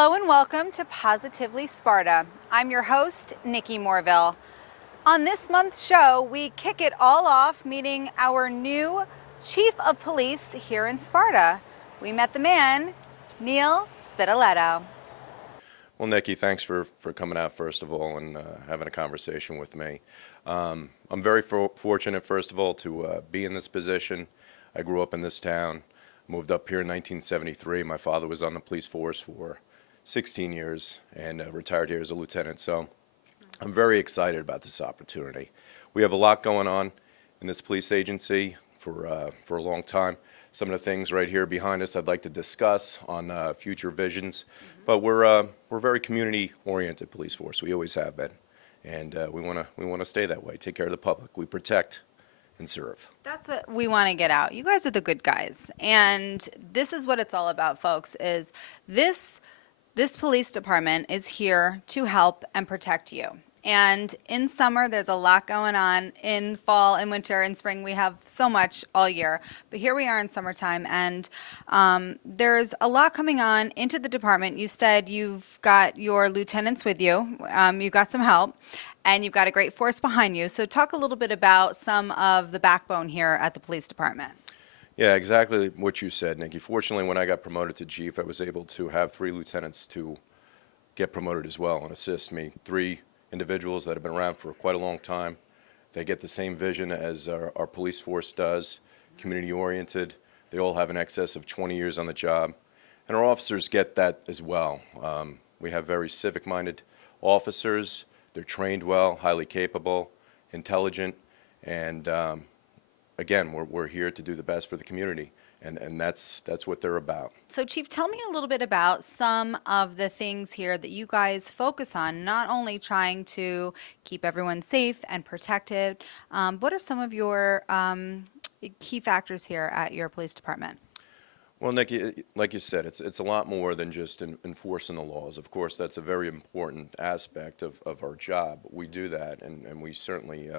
Hello and welcome to Positively Sparta. I'm your host, Nikki Morville. On this month's show, we kick it all off meeting our new Chief of Police here in Sparta. We met the man, Neil Spidaletto. Well, Nikki, thanks for coming out, first of all, and having a conversation with me. I'm very fortunate, first of all, to be in this position. I grew up in this town, moved up here in 1973. My father was on the police force for 16 years and retired here as a lieutenant. So I'm very excited about this opportunity. We have a lot going on in this police agency for a long time. Some of the things right here behind us I'd like to discuss on future visions, but we're very community-oriented police force. We always have been, and we want to stay that way. Take care of the public. We protect and serve. That's what we want to get out. You guys are the good guys, and this is what it's all about, folks. Is this police department is here to help and protect you. And in summer, there's a lot going on. In fall and winter and spring, we have so much all year. But here we are in summertime, and there's a lot coming on into the department. You said you've got your lieutenants with you. You've got some help, and you've got a great force behind you. So talk a little bit about some of the backbone here at the police department. Yeah, exactly what you said, Nikki. Fortunately, when I got promoted to chief, I was able to have 3 lieutenants to get promoted as well and assist me. 3 individuals that have been around for quite a long time. They get the same vision as our police force does, community-oriented. They all have an excess of 20 years on the job. And our officers get that as well. We have very civic-minded officers. They're trained well, highly capable, intelligent, and again, we're here to do the best for the community, and that's what they're about. So, Chief, tell me a little bit about some of the things here that you guys focus on, not only trying to keep everyone safe and protected. What are some of your key factors here at your police department? Well, Nikki, like you said, it's a lot more than just enforcing the laws. Of course, that's a very important aspect of our job. We do that, and we certainly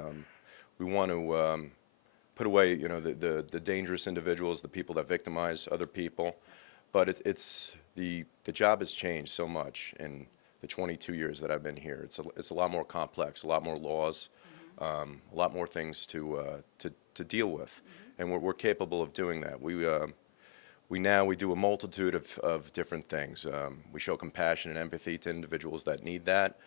we want to put away, the dangerous individuals, the people that victimize other people. But it's the job has changed so much in the 22 years that I've been here. It's a lot more complex, a lot more laws, a lot more things to deal with, and we're capable of doing that. We do a multitude of different things. We show compassion and empathy to individuals that need that.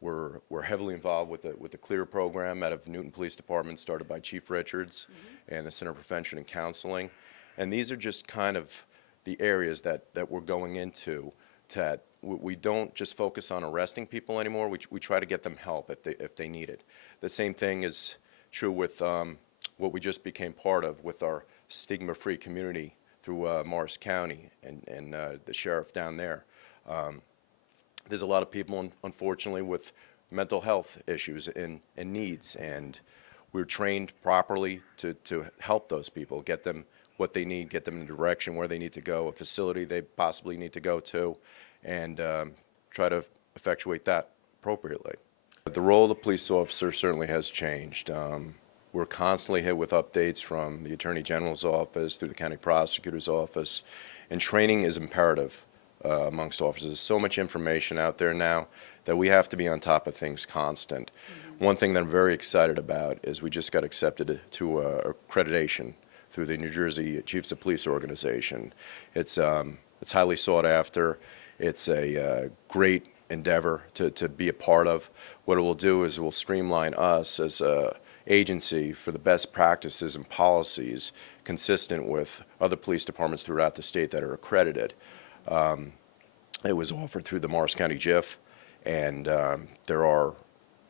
We're heavily involved with the CLEAR program out of Newton Police Department, started by Chief Richards, and the Center for Prevention and Counseling. And these are just kind of the areas that we're going into. We don't just focus on arresting people anymore. We try to get them help if they need it. The same thing is true with what we just became part of with our stigma-free community through Morris County and the sheriff down there. There's a lot of people, unfortunately, with mental health issues and needs, and we're trained properly to help those people, get them what they need, get them in the direction where they need to go, a facility they possibly need to go to, and try to effectuate that appropriately. The role of the police officer certainly has changed. We're constantly hit with updates from the Attorney General's office through the County Prosecutor's office, and training is imperative amongst officers. There's so much information out there now that we have to be on top of things constant. One thing that I'm very excited about is we just got accepted to accreditation through the New Jersey Chiefs of Police organization. It's highly sought after. It's a great endeavor to be a part of. What it will do is it will streamline us as a agency for the best practices and policies consistent with other police departments throughout the state that are accredited. It was offered through the Morris County JIF, and there are a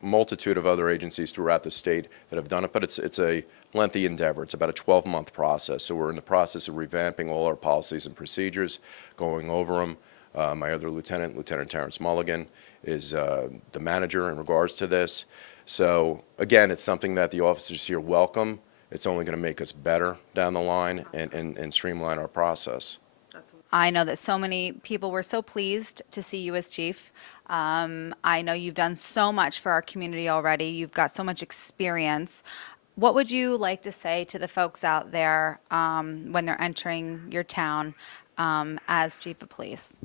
multitude of other agencies throughout the state that have done it, but it's a lengthy endeavor. It's about a 12-month process, so we're in the process of revamping all our policies and procedures, going over them. My other lieutenant, Lieutenant Terrence Mulligan, is the manager in regards to this. So again, it's something that the officers here welcome. It's only going to make us better down the line and streamline our process. I know that so many people were so pleased to see you as chief. I know you've done so much for our community already. You've got so much experience. What would you like to say to the folks out there when they're entering your town as Chief of Police?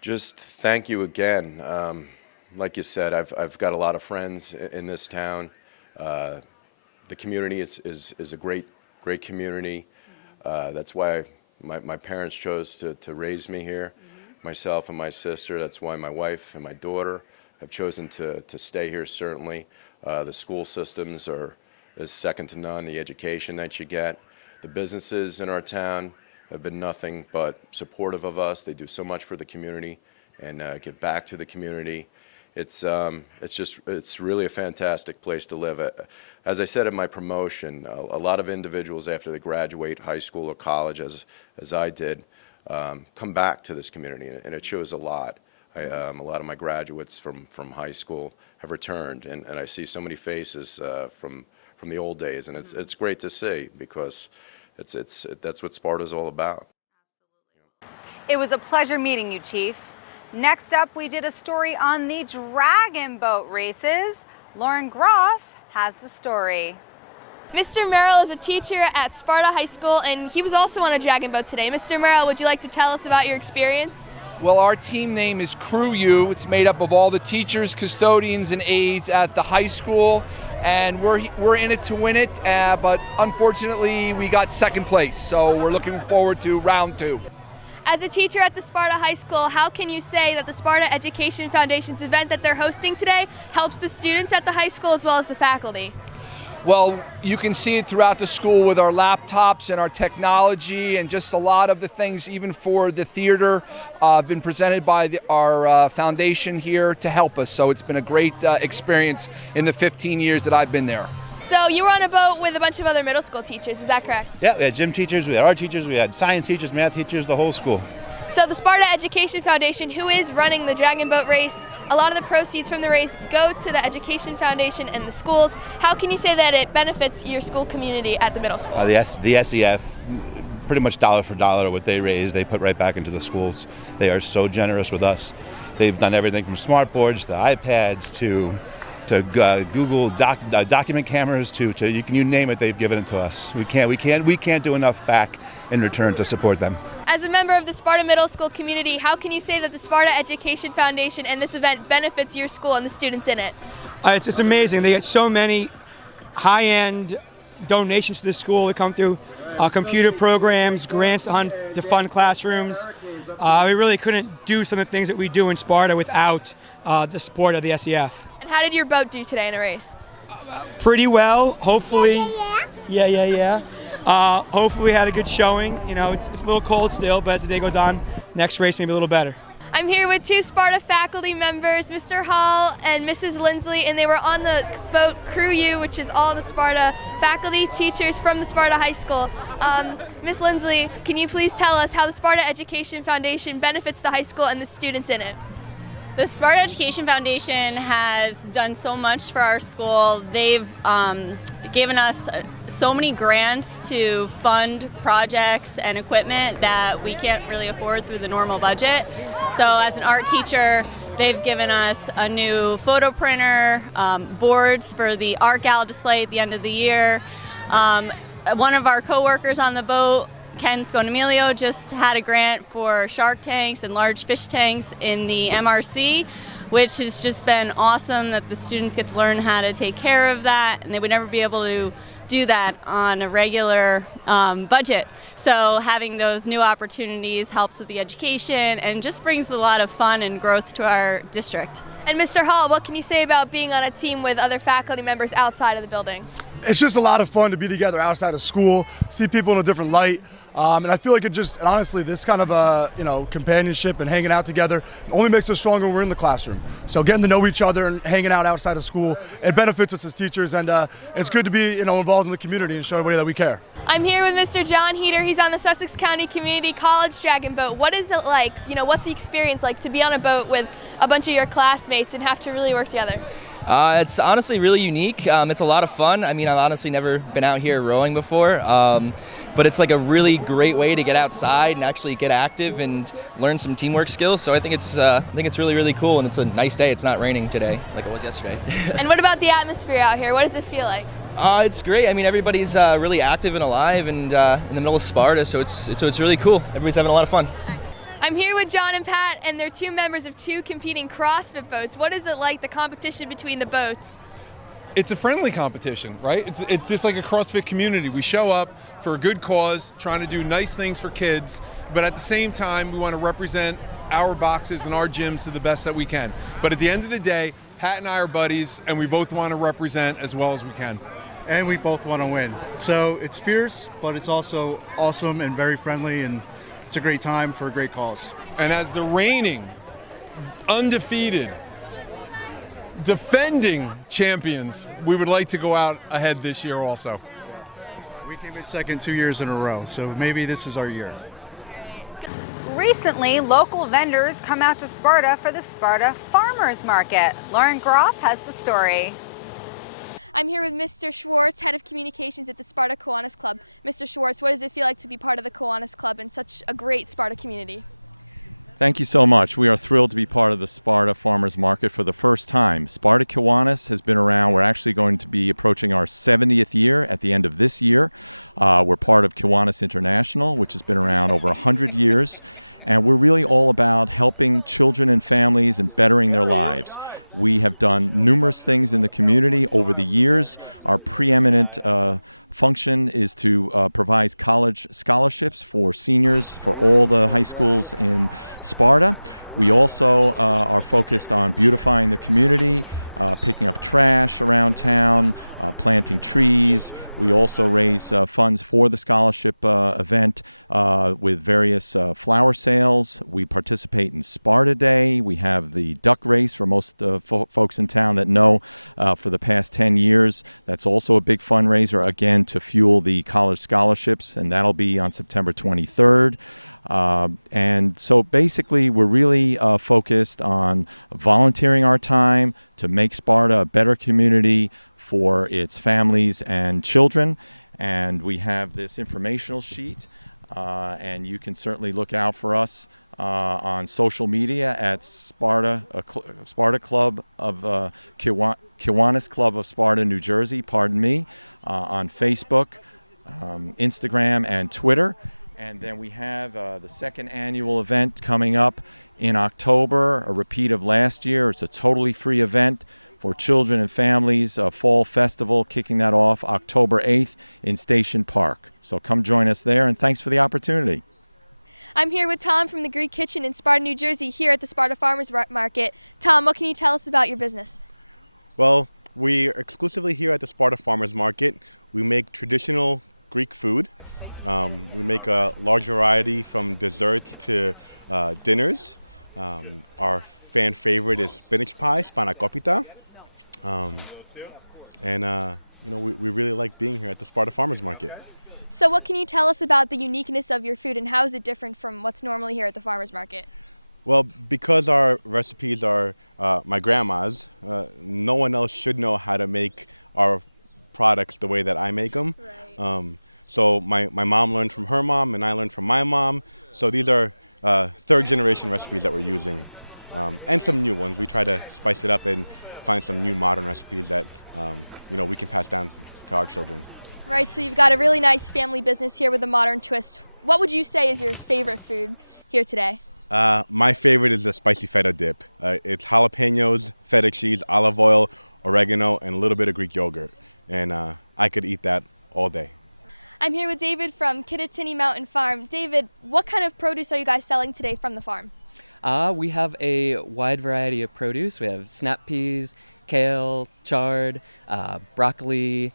Just thank you again. Like you said, I've got a lot of friends in this town. The community is a great community. That's why my parents chose to raise me here, myself and my sister. That's why my wife and my daughter have chosen to stay here, certainly. The school systems is second to none, the education that you get. The businesses in our town have been nothing but supportive of us. They do so much for the community and give back to the community. It's really a fantastic place to live. As I said in my promotion, a lot of individuals after they graduate high school or college, as I did, come back to this community, and it shows a lot. A lot of my graduates from high school have returned, and I see so many faces from the old days, and it's great to see, because that's what Sparta's all about. It was a pleasure meeting you, Chief. Next up, we did a story on the dragon boat races. Lauren Groff has the story. Mr. Merrill is a teacher at Sparta High School, and he was also on a dragon boat today. Mr. Merrill, would you like to tell us about your experience? Well, our team name is Crew U. It's made up of all the teachers, custodians, and aides at the high school, and we're in it to win it, but unfortunately we got second place, so we're looking forward to round 2. As a teacher at the Sparta High School, how can you say that the Sparta Education Foundation's event that they're hosting today helps the students at the high school as well as the faculty? Well, you can see it throughout the school with our laptops and our technology, and just a lot of the things, even for the theater, been presented by our foundation here to help us. So it's been a great experience in the 15 years that I've been there. So you were on a boat with a bunch of other middle school teachers, is that correct? Yeah, we had gym teachers, we had art teachers, we had science teachers, math teachers, the whole school. So the Sparta Education Foundation, who is running the dragon boat race, a lot of the proceeds from the race go to the Education Foundation and the schools. How can you say that it benefits your school community at the middle school? The SEF, pretty much dollar for dollar what they raise, they put right back into the schools. They are so generous with us. They've done everything from smart boards to iPads to Google document cameras to you name it, they've given it to us. We can't do enough back in return to support them. As a member of the Sparta Middle School community, how can you say that the Sparta Education Foundation and this event benefits your school and the students in it? It's amazing. They get so many high-end donations to the school. They come through computer programs, grants to fund classrooms. We really couldn't do some of the things that we do in Sparta without the support of the SEF. And how did your boat do today in a race? Pretty well, hopefully. Yeah. Hopefully we had a good showing. You know, it's a little cold still, but as the day goes on, next race maybe a little better. I'm here with 2 Sparta faculty members, Mr. Hall and Mrs. Lindsley, and they were on the boat Crew U, which is all the Sparta faculty, teachers from the Sparta High School. Miss Lindsley, can you please tell us how the Sparta Education Foundation benefits the high school and the students in it? The Sparta Education Foundation has done so much for our school. They've given us so many grants to fund projects and equipment that we can't really afford through the normal budget. So as an art teacher, they've given us a new photo printer, boards for the art gal display at the end of the year. One of our co-workers on the boat, Ken Sconamilio, just had a grant for shark tanks and large fish tanks in the MRC, which has just been awesome that the students get to learn how to take care of that, and they would never be able to do that on a regular budget. So having those new opportunities helps with the education and just brings a lot of fun and growth to our district. And Mr. Hall, what can you say about being on a team with other faculty members outside of the building? It's just a lot of fun to be together outside of school, see people in a different light. And I feel like honestly, this kind of companionship and hanging out together only makes us stronger when we're in the classroom. So getting to know each other and hanging out outside of school, it benefits us as teachers, and it's good to be involved in the community and show everybody that we care. I'm here with Mr. John Heater. He's on the Sussex County Community College Dragon Boat. What is it like, what's the experience like to be on a boat with a bunch of your classmates and have to really work together? It's honestly really unique. It's a lot of fun. I mean, I've honestly never been out here rowing before, but it's like a really great way to get outside and actually get active and learn some teamwork skills. So I think it's really, really cool, and it's a nice day. It's not raining today like it was yesterday. And what about the atmosphere out here? What does it feel like? It's great. I mean, everybody's really active and alive, and in the middle of Sparta, so it's really cool. Everybody's having a lot of fun. I'm here with John and Pat, and they're two members of two competing CrossFit boats. What is it like, the competition between the boats? It's a friendly competition, right? It's just like a CrossFit community. We show up for a good cause, trying to do nice things for kids, but at the same time, we want to represent our boxes and our gyms to the best that we can. But at the end of the day, Pat and I are buddies, and we both want to represent as well as we can. And we both want to win. So it's fierce, but it's also awesome and very friendly, and it's a great time for a great cause. And as the reigning, undefeated, defending champions, we would like to go out ahead this year also. We came in second 2 years in a row, so maybe this is our year. Recently, local vendors come out to Sparta for the Sparta Farmers Market. Lauren Groff has the story. I'm here with Mr. Schwartz, Head of Communications at the Sparta Kiwanis Club. Mr. Schwartz, what does it feel like to be part of the Kiwanis Club and such a great Sparta community? Thank you so much. We are thrilled to be part of the Sparta Farmers Market for the first time. Sparta Kiwanis has been around. We're actually going to be approaching our 70th year at the end of this year. We're part of Kiwanis International, which has been around over 100 years. And we're really all about helping children and families and bettering their lives. We have done numerous things in the community over the years. Our preeminent function is to provide college scholarships for seniors for all the high schools in Sparta. We also are focused on beautifying the community, picking up trash around town, planting trees. We also raise funds for the scholarship event with various flower sales. We participate in Sparta Day. We have the duck race for most folks in town that know for the past 10 years. That's also a big fundraiser, again, to fuel the college scholarships, and that'll be on September 23rd. And so basically we're really focused on volunteering our time to make Sparta a better community for its families and children. And we have this informational sheet, and you can certainly look out for us on social media at Sparta Club of Kiwanis Club of Sparta, New Jersey, on Facebook, Instagram, and Twitter. And then we have the second annual event coming up in October, a repeat of last year. It's a totally free event for children and families, a fall festival kicking that off October 8th in Station Park. So come join us there, and thanks for the opportunity. I'm here with Tom from the Greek Kitchen in Sparta, New Jersey, here at the Sparta Farmers Market. Tom, what can you tell us about your business? Well, we're exclusively here at the Sparta Farmers Market. We make traditional Greek food. We make a large variety from desserts to dinners. Our fan favorite is spinach pie, spanakopita. We really like being here at the Sparta Farmers Market. So what can you tell us about the uniqueness of your food and how is it different from what's normally here at the Farmers Market? Well, because our recipes are my grandma's, no one else should know how to make our products the way that I make them. Right. So my mom learned from her mom and I learned from my mom. So these are third generation recipes that we're using, and some new ones. We try to spice it up and find some new modern recipes that we can pass down to our children. Right, so you've got a really nice family business here with a modern twist. What would you say is your favorite food here today? My favorite is the spicy feta dip. It's jalapenos, feta cheese, olive oil, oregano, and a little bit of Greek yogurt. And I could eat that all day. I'm here with David from Kittatinny Mountain Farm. David, what kind of produce are you guys selling today from the farm? We have a wide variety of produce. We have snap peas, kale, chard, broccoli.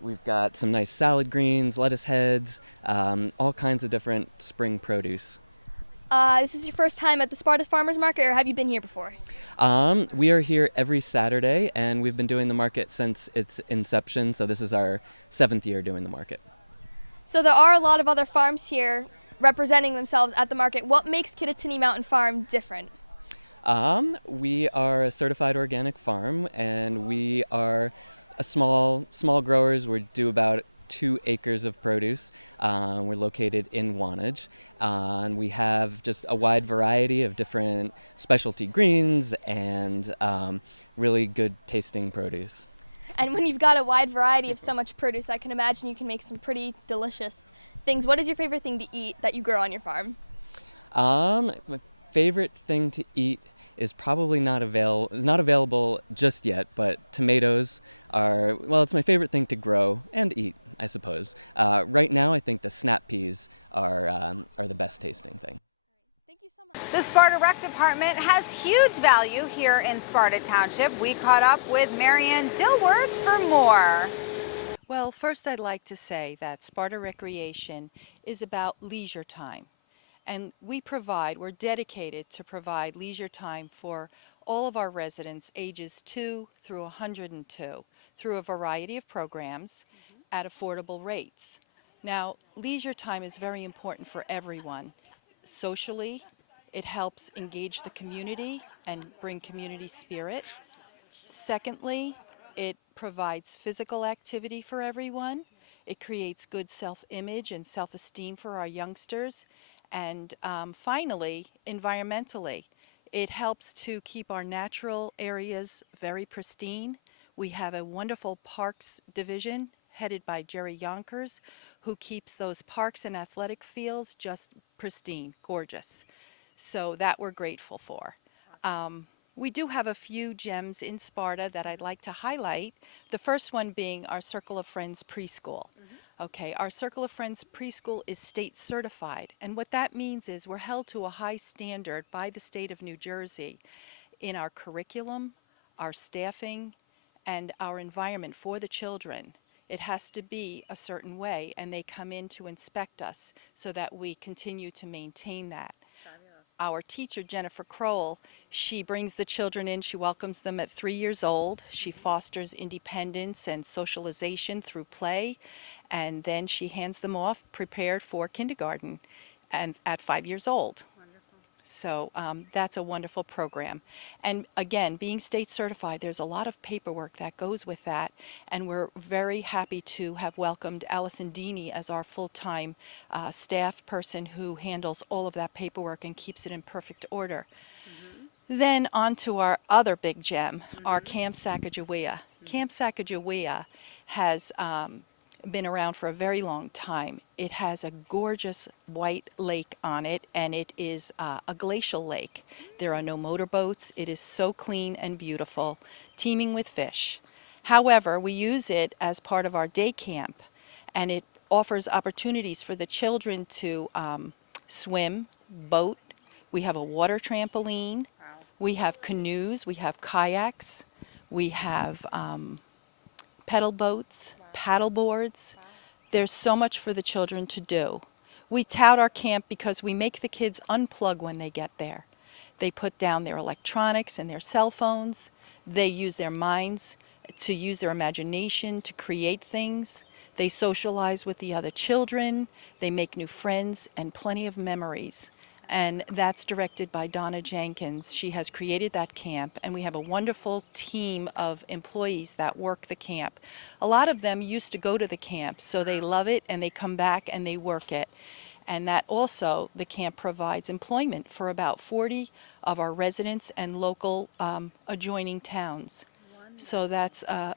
We've got some nice salad greens, lettuce heads, all kinds of different spring produce. This is your first time at the Sparta Farmers Market, or have you been here before? We are here every Saturday, and we've been doing the market since its inception, so this is our 7th year doing the market. So there are a lot of other farms here representing themselves at the market. What makes Kittatinny Mountain Farm different? We are a certified organic farm, and we are a small growers. We do about 2 acres of produce. We're located in Wantage, and we have just a wide variety of different specialty greens and really good tasting produce. And when you've got a wide variety of so much produce, I can imagine you can make some pretty delicious things. What is your favorite thing to eat that you grow on your farm? My favorite thing to eat is probably not available just yet, but tomatoes are, well, it's my favorite thing to grow and eat, I suppose. Right now, I think the snap peas are the best tasting thing. The Sparta Rec Department has huge value here in Sparta Township. We caught up with Marianne Dilworth for more. Well, first I'd like to say that Sparta Recreation is about leisure time. And we're dedicated to provide leisure time for all of our residents ages 2 through 102 through a variety of programs at affordable rates. Now, leisure time is very important for everyone. Socially, it helps engage the community and bring community spirit. Secondly, it provides physical activity for everyone. It creates good self-image and self-esteem for our youngsters. And finally, environmentally, it helps to keep our natural areas very pristine. We have a wonderful parks division headed by Jerry Yonkers, who keeps those parks and athletic fields just pristine, gorgeous. So that we're grateful for. We do have a few gems in Sparta that I'd like to highlight. The first one being our Circle of Friends preschool. Okay, our Circle of Friends preschool is state certified, and what that means is we're held to a high standard by the state of New Jersey in our curriculum, our staffing, and our environment for the children. It has to be a certain way, and they come in to inspect us so that we continue to maintain that. Our teacher, Jennifer Kroll, she brings the children in, she welcomes them at 3 years old. She fosters independence and socialization through play, and then she hands them off prepared for kindergarten and at 5 years old. So that's a wonderful program. And again, being state certified, there's a lot of paperwork that goes with that, and we're very happy to have welcomed Allison Deeney as our full-time staff person who handles all of that paperwork and keeps it in perfect order. Then on to our other big gem, our Camp Sacagawea. Camp Sacagawea has been around for a very long time. It has a gorgeous white lake on it, and it is a glacial lake. There are no motorboats. It is so clean and beautiful, teeming with fish. However, we use it as part of our day camp, and it offers opportunities for the children to swim, boat. We have a water trampoline. We have canoes. We have kayaks. We have pedal boats, paddle boards. There's so much for the children to do. We tout our camp because we make the kids unplug when they get there. They put down their electronics and their cell phones. They use their minds to use their imagination to create things. They socialize with the other children. They make new friends and plenty of memories. And that's directed by Donna Jenkins. She has created that camp, and we have a wonderful team of employees that work the camp. A lot of them used to go to the camp, so they love it and they come back and they work it. And that also, the camp provides employment for about 40 of our residents and local adjoining towns. So that's a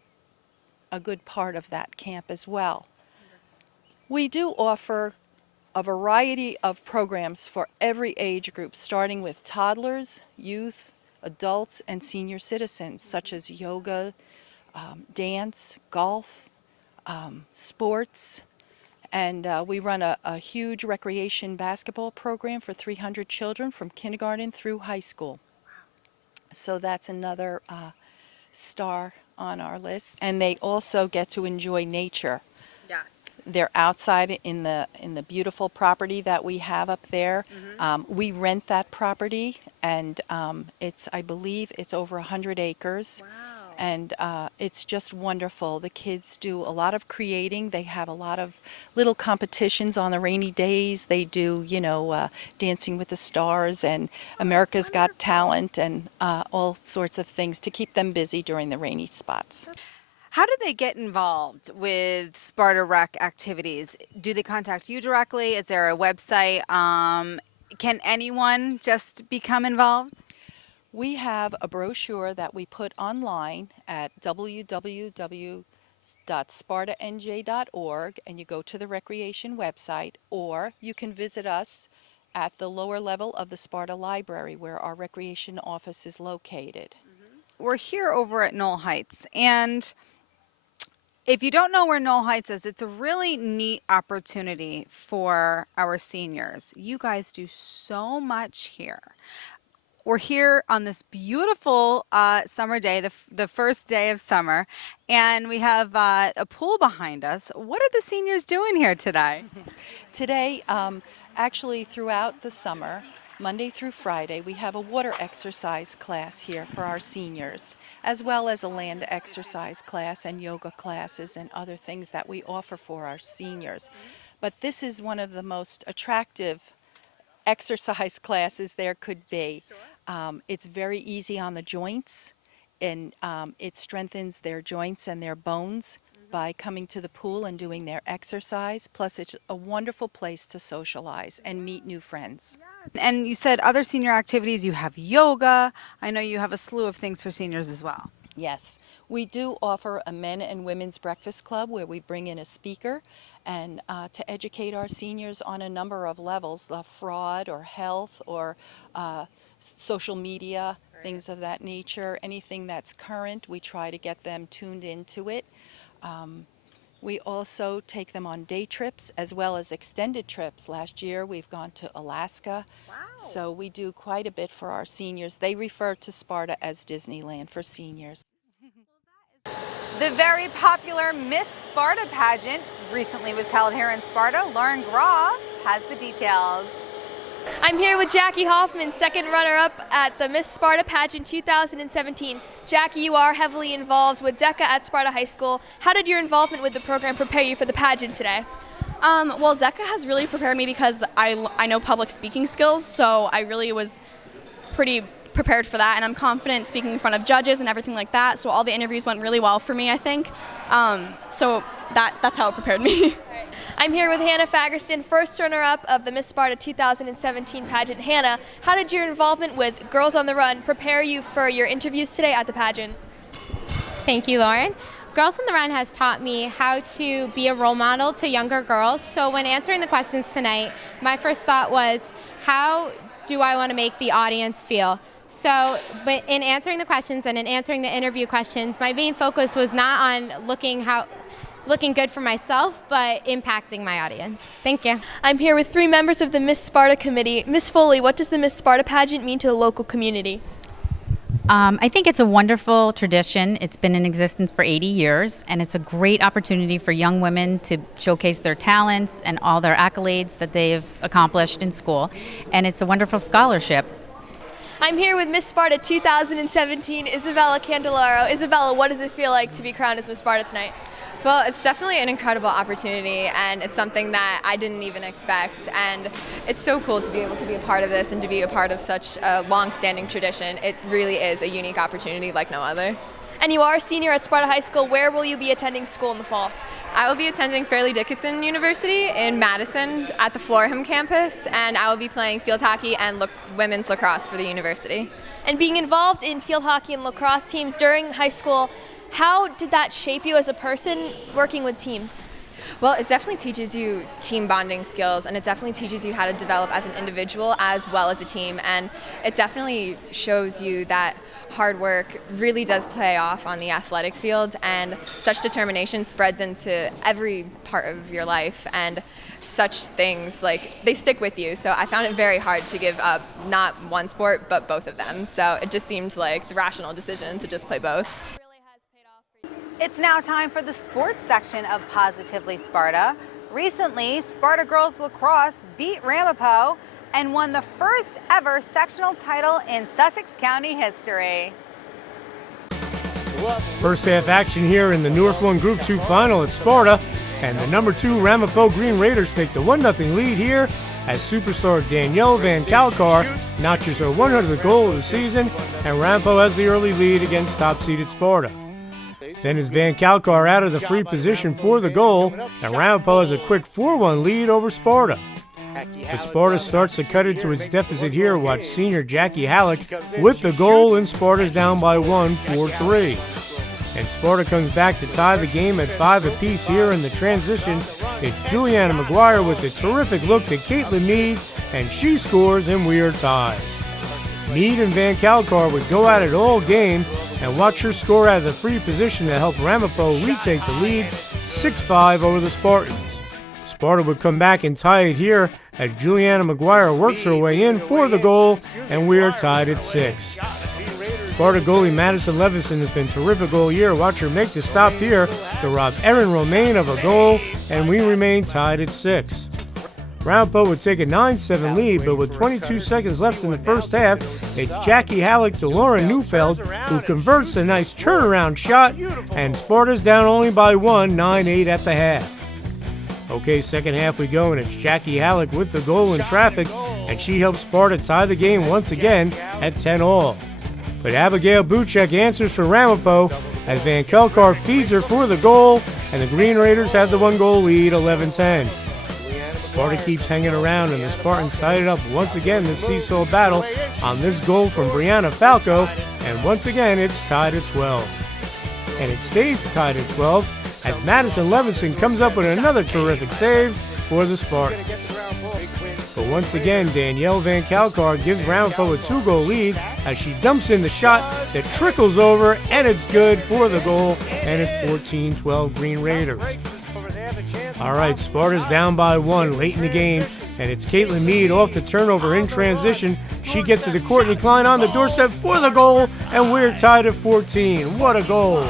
good part of that camp as well. We do offer a variety of programs for every age group, starting with toddlers, youth, adults, and senior citizens, such as yoga, dance, golf, sports, and we run a huge recreation basketball program for 300 children from kindergarten through high school. So that's another star on our list. And they also get to enjoy nature. Yes. They're outside in the beautiful property that we have up there. We rent that property, and I believe it's over 100 acres. Wow. And it's just wonderful. The kids do a lot of creating. They have a lot of little competitions on the rainy days. They do, Dancing with the Stars and America's Got Talent and all sorts of things to keep them busy during the rainy spots. How do they get involved with Sparta Rec activities? Do they contact you directly? Is there a website? Can anyone just become involved? We have a brochure that we put online at www.spartanj.org, and you go to the recreation website, or you can visit us at the lower level of the Sparta Library, where our recreation office is located. We're here over at Knoll Heights, and if you don't know where Knoll Heights is, it's a really neat opportunity for our seniors. You guys do so much here. We're here on this beautiful summer day, the first day of summer, and we have a pool behind us. What are the seniors doing here today? Today, actually throughout the summer, Monday through Friday, we have a water exercise class here for our seniors, as well as a land exercise class and yoga classes and other things that we offer for our seniors. But this is one of the most attractive exercise classes there could be. It's very easy on the joints, and it strengthens their joints and their bones by coming to the pool and doing their exercise. Plus, it's a wonderful place to socialize and meet new friends. And you said other senior activities, you have yoga. I know you have a slew of things for seniors as well. Yes, we do offer a men and women's breakfast club where we bring in a speaker and to educate our seniors on a number of levels, fraud or health or social media, things of that nature. Anything that's current, we try to get them tuned into it. We also take them on day trips as well as extended trips. Last year we've gone to Alaska. Wow. So we do quite a bit for our seniors. They refer to Sparta as Disneyland for seniors. The very popular Miss Sparta pageant recently was held here in Sparta. Lauren Groff has the details. I'm here with Jackie Hoffman, second runner-up at the Miss Sparta Pageant 2017. Jackie, you are heavily involved with DECA at Sparta High School. How did your involvement with the program prepare you for the pageant today? Well, DECA has really prepared me because I know public speaking skills, so I really was pretty prepared for that, and I'm confident speaking in front of judges and everything like that, so all the interviews went really well for me, I think. So that's how it prepared me. I'm here with Hannah Fagerston, first runner-up of the Miss Sparta 2017 pageant. Hannah, how did your involvement with Girls on the Run prepare you for your interviews today at the pageant? Thank you, Lauren. Girls on the Run has taught me how to be a role model to younger girls. So when answering the questions tonight, my first thought was, how do I want to make the audience feel? So but in answering the questions and in answering the interview questions, my main focus was not on looking good for myself, but impacting my audience. Thank you. I'm here with three members of the Miss Sparta committee. Miss Foley, what does the Miss Sparta pageant mean to the local community? I think it's a wonderful tradition. It's been in existence for 80 years, and it's a great opportunity for young women to showcase their talents and all their accolades that they've accomplished in school. And it's a wonderful scholarship. I'm here with Miss Sparta 2017, Isabella Candelaro. Isabella, what does it feel like to be crowned as Miss Sparta tonight? Well, it's definitely an incredible opportunity, and it's something that I didn't even expect, and it's so cool to be able to be a part of this and to be a part of such a long-standing tradition. It really is a unique opportunity like no other. And you are a senior at Sparta High School. Where will you be attending school in the fall? I will be attending Fairleigh Dickinson University in Madison at the Florham campus, and I will be playing field hockey and women's lacrosse for the university. And being involved in field hockey and lacrosse teams during high school, how did that shape you as a person working with teams? Well, it definitely teaches you team bonding skills, and it definitely teaches you how to develop as an individual as well as a team, and it definitely shows you that hard work really does pay off on the athletic field, and such determination spreads into every part of your life, and such things, like, they stick with you. So I found it very hard to give up not one sport but both of them, so it just seemed like the rational decision to just play both. It's now time for the sports section of Positively Sparta. Recently, Sparta Girls Lacrosse beat Ramapo and won the first ever sectional title in Sussex County history. First half action here in the North 1 Group 2 final at Sparta, and the number 2 Ramapo Green Raiders take the 1-0 lead here as superstar Danielle Van Kalkar notches her 100th goal of the season, and Ramapo has the early lead against top-seeded Sparta. Then is Van Kalkar out of the free position for the goal, and Ramapo has a quick 4-1 lead over Sparta. But Sparta starts to cut into its deficit here. Watch senior Jackie Halleck with the goal, and Sparta's down by 1, 4-3. And Sparta comes back to tie the game at 5 apiece here in the transition. It's Juliana McGuire with a terrific look to Caitlin Mead, and she scores, and we are tied. Mead and Van Kalkar would go at it all game, and watch her score out of the free position to help Ramapo retake the lead 6-5 over the Spartans. Sparta would come back and tie it here as Juliana McGuire works her way in for the goal, and we are tied at 6. Sparta goalie Madison Levison has been terrific all year. Watch her make the stop here to rob Erin Romaine of a goal, and we remain tied at 6. Ramapo would take a 9-7 lead, but with 22 seconds left in the first half, it's Jackie Halleck to Lauren Neufeld, who converts a nice turnaround shot, and Sparta's down only by 1, 9-8 at the half. Okay, second half we go, and it's Jackie Halleck with the goal in traffic, and she helps Sparta tie the game once again at 10-all. But Abigail Buchek answers for Ramapo as Van Kalkar feeds her for the goal, and the Green Raiders have the 1-goal lead, 11-10. Sparta keeps hanging around, and the Spartans tied it up once again this seesaw battle on this goal from Brianna Falco, and once again it's tied at 12. And it stays tied at 12 as Madison Levison comes up with another terrific save for the Spartans. But once again, Danielle Van Kalkar gives Ramapo a 2-goal lead as she dumps in the shot that trickles over, and it's good for the goal, and it's 14-12 Green Raiders. All right, Sparta's down by 1 late in the game, and it's Caitlin Mead off the turnover in transition. She gets it to Courtney Klein on the doorstep for the goal, and we're tied at 14. What a goal!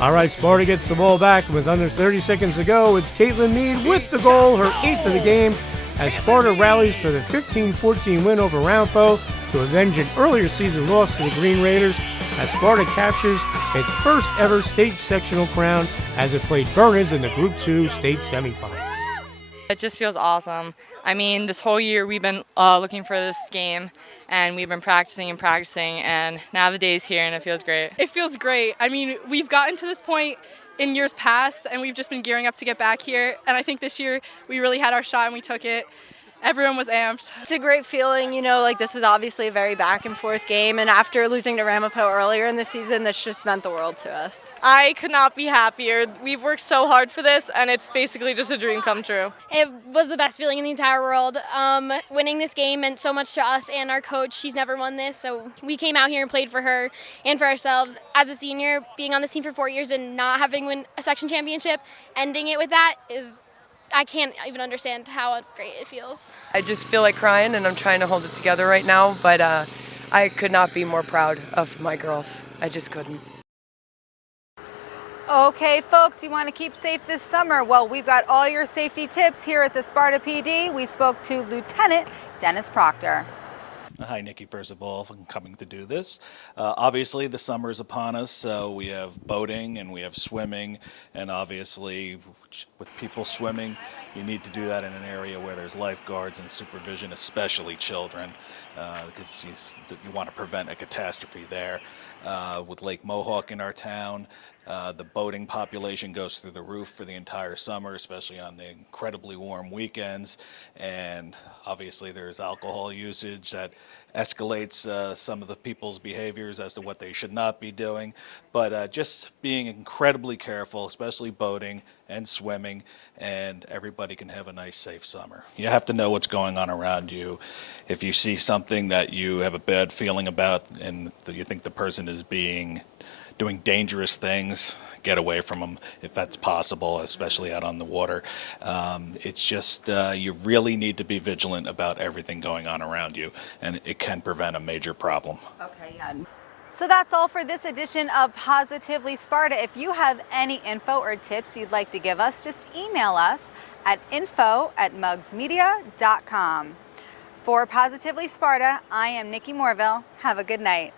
All right, Sparta gets the ball back with under 30 seconds to go. It's Caitlin Mead with the goal, her 8th of the game, as Sparta rallies for the 15-14 win over Ramapo to avenge an earlier season loss to the Green Raiders, as Sparta captures its first ever state sectional crown as it played Burnens in the Group 2 state semifinals. It just feels awesome. I mean, this whole year we've been looking for this game, and we've been practicing, and now the day's here, and it feels great. It feels great. I mean, we've gotten to this point in years past, and we've just been gearing up to get back here, and I think this year we really had our shot and we took it. Everyone was amped. It's a great feeling, like this was obviously a very back and forth game, and after losing to Ramapo earlier in the season, this just meant the world to us. I could not be happier. We've worked so hard for this, and it's basically just a dream come true. It was the best feeling in the entire world. Winning this game meant so much to us and our coach. She's never won this, so we came out here and played for her and for ourselves. As a senior, being on this team for 4 years and not having won a section championship, ending it with that is, I can't even understand how great it feels. I just feel like crying, and I'm trying to hold it together right now, but I could not be more proud of my girls. I just couldn't. Okay, folks, you want to keep safe this summer? Well, we've got all your safety tips here at the Sparta PD. We spoke to Lieutenant Dennis Proctor. Hi, Nikki, first of all, for coming to do this. Obviously, the summer is upon us, so we have boating and we have swimming, and obviously, with people swimming, you need to do that in an area where there's lifeguards and supervision, especially children, because you want to prevent a catastrophe there. With Lake Mohawk in our town, the boating population goes through the roof for the entire summer, especially on the incredibly warm weekends, and obviously there's alcohol usage that escalates some of the people's behaviors as to what they should not be doing, but just being incredibly careful, especially boating and swimming, and everybody can have a nice, safe summer. You have to know what's going on around you. If you see something that you have a bad feeling about and you think the person is doing dangerous things, get away from them if that's possible, especially out on the water. It's just you really need to be vigilant about everything going on around you, and it can prevent a major problem. Okay, yeah. So that's all for this edition of Positively Sparta. If you have any info or tips you'd like to give us, just email us at info@mugsmedia.com. For Positively Sparta, I am Nikki Morville. Have a good night.